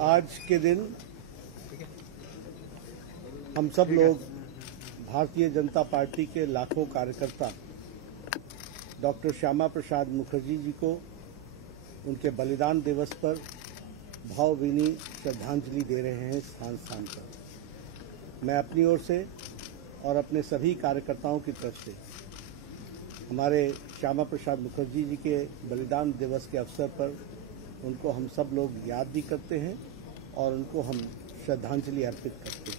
आज के दिन हम सब लोग भारतीय जनता पार्टी के लाखों कार्यकर्ता डॉक्टर श्यामा प्रसाद मुखर्जी जी को उनके बलिदान दिवस पर भावभीनी श्रद्धांजलि दे रहे हैं स्थान स्थान पर। मैं अपनी ओर से और अपने सभी कार्यकर्ताओं की तरफ से हमारे श्यामा प्रसाद मुखर्जी जी के बलिदान दिवस के अवसर पर उनको हम सब लोग याद भी करते हैं और उनको हम श्रद्धांजलि अर्पित करते हैं।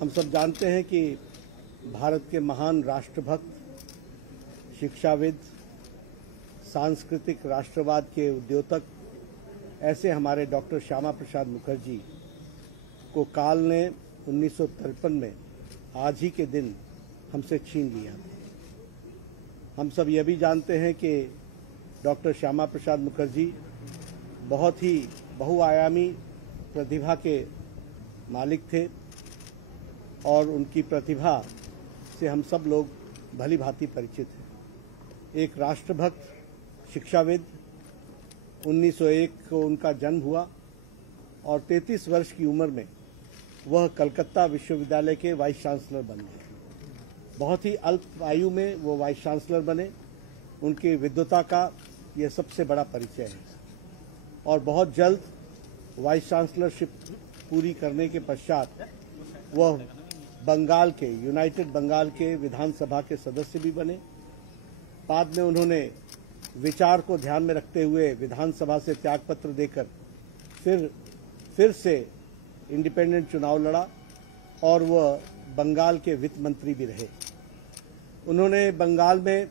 हम सब जानते हैं कि भारत के महान राष्ट्रभक्त, शिक्षाविद, सांस्कृतिक राष्ट्रवाद के उद्योतक ऐसे हमारे डॉक्टर श्यामा प्रसाद मुखर्जी को काल ने 1953 में आज ही के दिन हमसे छीन लिया था। हम सब यह भी जानते हैं कि डॉक्टर श्यामा प्रसाद मुखर्जी बहुत ही बहुआयामी प्रतिभा के मालिक थे और उनकी प्रतिभा से हम सब लोग भली भांति परिचित हैं। एक राष्ट्रभक्त, शिक्षाविद, 1901 को उनका जन्म हुआ और 33 वर्ष की उम्र में वह कलकत्ता विश्वविद्यालय के वाइस चांसलर बन गए। बहुत ही अल्प आयु में वो वाइस चांसलर बने। उनकी विद्वता का यह सबसे बड़ा परिचय है और बहुत जल्द वाइस चांसलरशिप पूरी करने के पश्चात वह बंगाल के, यूनाइटेड बंगाल के विधानसभा के सदस्य भी बने। बाद में उन्होंने विचार को ध्यान में रखते हुए विधानसभा से त्यागपत्र देकर फिर से इंडिपेंडेंट चुनाव लड़ा और वह बंगाल के वित्त मंत्री भी रहे। उन्होंने बंगाल में,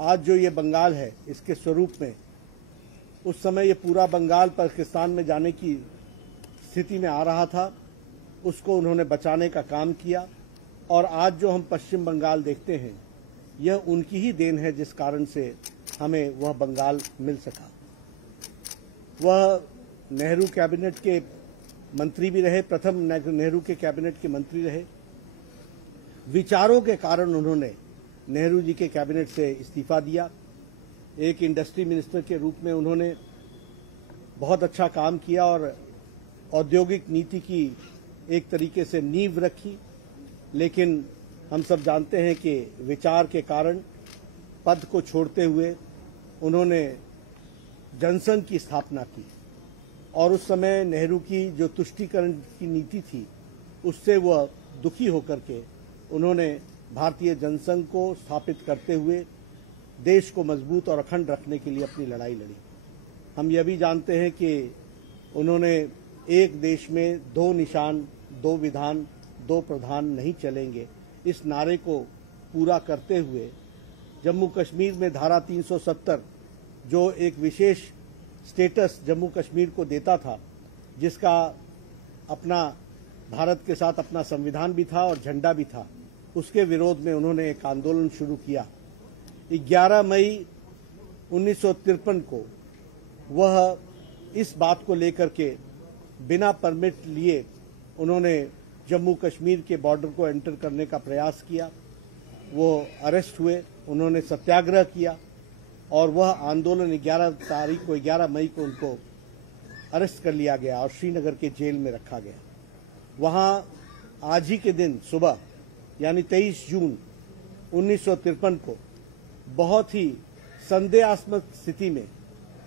आज जो ये बंगाल है इसके स्वरूप में, उस समय ये पूरा बंगाल पाकिस्तान में जाने की स्थिति में आ रहा था, उसको उन्होंने बचाने का काम किया और आज जो हम पश्चिम बंगाल देखते हैं यह उनकी ही देन है जिस कारण से हमें वह बंगाल मिल सका। वह नेहरू कैबिनेट के मंत्री भी रहे, प्रथम नेहरू के कैबिनेट के मंत्री रहे। विचारों के कारण उन्होंने नेहरू जी के कैबिनेट से इस्तीफा दिया। एक इंडस्ट्री मिनिस्टर के रूप में उन्होंने बहुत अच्छा काम किया और औद्योगिक नीति की एक तरीके से नींव रखी, लेकिन हम सब जानते हैं कि विचार के कारण पद को छोड़ते हुए उन्होंने जनसंघ की स्थापना की और उस समय नेहरू की जो तुष्टीकरण की नीति थी उससे वह दुखी होकर के उन्होंने भारतीय जनसंघ को स्थापित करते हुए देश को मजबूत और अखंड रखने के लिए अपनी लड़ाई लड़ी। हम यह भी जानते हैं कि उन्होंने एक देश में दो निशान, दो विधान, दो प्रधान नहीं चलेंगे, इस नारे को पूरा करते हुए जम्मू कश्मीर में धारा 370 जो एक विशेष स्टेटस जम्मू कश्मीर को देता था, जिसका अपना भारत के साथ अपना संविधान भी था और झंडा भी था, उसके विरोध में उन्होंने एक आंदोलन शुरू किया। 11 मई 1953 को वह इस बात को लेकर के बिना परमिट लिए उन्होंने जम्मू कश्मीर के बॉर्डर को एंटर करने का प्रयास किया। वो अरेस्ट हुए, उन्होंने सत्याग्रह किया और वह आंदोलन 11 मई को उनको अरेस्ट कर लिया गया और श्रीनगर के जेल में रखा गया। वहां आज ही के दिन सुबह यानी 23 जून 1953 को बहुत ही संदेहास्पद स्थिति में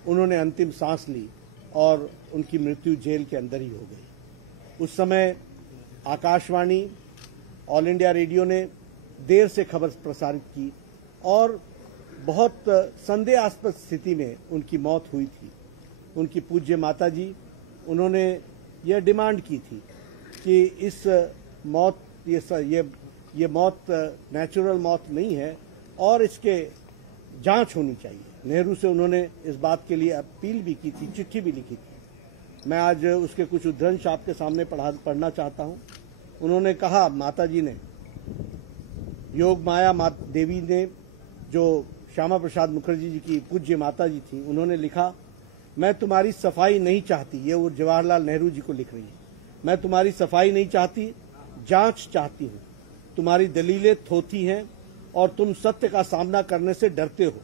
उन्होंने अंतिम सांस ली और उनकी मृत्यु जेल के अंदर ही हो गई। उस समय आकाशवाणी, ऑल इंडिया रेडियो ने देर से खबर प्रसारित की और बहुत संदेहास्पद स्थिति में उनकी मौत हुई थी। उनकी पूज्य माता जी, उन्होंने यह डिमांड की थी कि इस मौत, ये मौत नेचुरल मौत नहीं है और इसके जांच होनी चाहिए। नेहरू से उन्होंने इस बात के लिए अपील भी की थी, चिट्ठी भी लिखी थी। मैं आज उसके कुछ उद्धृंश आपके सामने पढ़ना चाहता हूं। उन्होंने कहा, माता जी ने, योग माया देवी ने, जो श्यामा प्रसाद मुखर्जी जी की पूज्य माता जी थी, उन्होंने लिखा, मैं तुम्हारी सफाई नहीं चाहती। ये वो जवाहरलाल नेहरू जी को लिख रही है। मैं तुम्हारी सफाई नहीं चाहती, जांच चाहती हूं। तुम्हारी दलीलें थोथी हैं और तुम सत्य का सामना करने से डरते हो।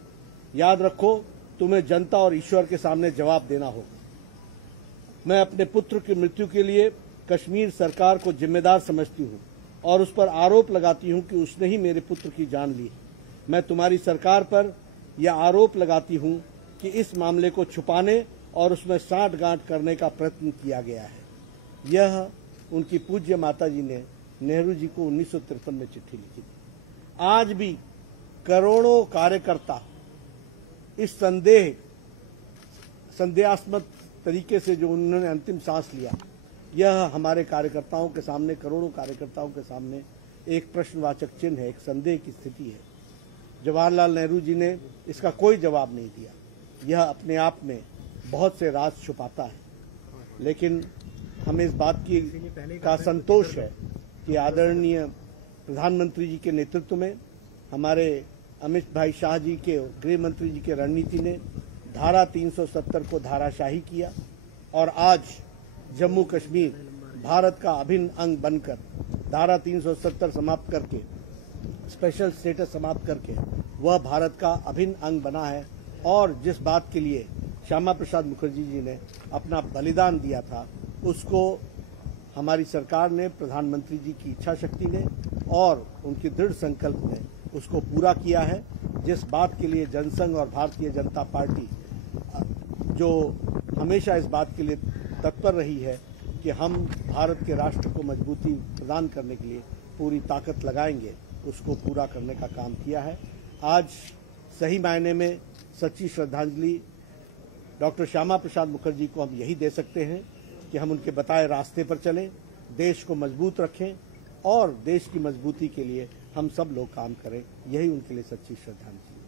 याद रखो, तुम्हें जनता और ईश्वर के सामने जवाब देना होगा। मैं अपने पुत्र की मृत्यु के लिए कश्मीर सरकार को जिम्मेदार समझती हूं और उस पर आरोप लगाती हूं कि उसने ही मेरे पुत्र की जान ली। मैं तुम्हारी सरकार पर यह आरोप लगाती हूं कि इस मामले को छुपाने और उसमें साठगांठ करने का प्रयत्न किया गया है। यह उनकी पूज्य माताजी ने नेहरू जी को 1953 में चिट्ठी लिखी थी। आज भी करोड़ों कार्यकर्ता इस संदेहास्पद तरीके से जो उन्होंने अंतिम सांस लिया, यह हमारे कार्यकर्ताओं के सामने, करोड़ों कार्यकर्ताओं के सामने एक प्रश्नवाचक चिन्ह है, एक संदेह की स्थिति है। जवाहरलाल नेहरू जी ने इसका कोई जवाब नहीं दिया। यह अपने आप में बहुत से राज छुपाता है, लेकिन हमें इस बात का संतोष है कि आदरणीय प्रधानमंत्री जी के नेतृत्व में हमारे अमित भाई शाह जी के, गृह मंत्री जी के रणनीति ने धारा 370 को धाराशाही किया और आज जम्मू कश्मीर भारत का अभिन्न अंग बनकर धारा 370 समाप्त करके, स्पेशल स्टेटस समाप्त करके वह भारत का अभिन्न अंग बना है। और जिस बात के लिए श्यामा प्रसाद मुखर्जी जी ने अपना बलिदान दिया था, उसको हमारी सरकार ने, प्रधानमंत्री जी की इच्छा शक्ति ने और उनकी दृढ़ संकल्प ने उसको पूरा किया है। जिस बात के लिए जनसंघ और भारतीय जनता पार्टी जो हमेशा इस बात के लिए तत्पर रही है कि हम भारत के राष्ट्र को मजबूती प्रदान करने के लिए पूरी ताकत लगाएंगे, उसको पूरा करने का काम किया है। आज सही मायने में सच्ची श्रद्धांजलि डॉक्टर श्यामा प्रसाद मुखर्जी को हम यही दे सकते हैं कि हम उनके बताए रास्ते पर चलें, देश को मजबूत रखें और देश की मजबूती के लिए हम सब लोग काम करें। यही उनके लिए सच्ची श्रद्धांजलि।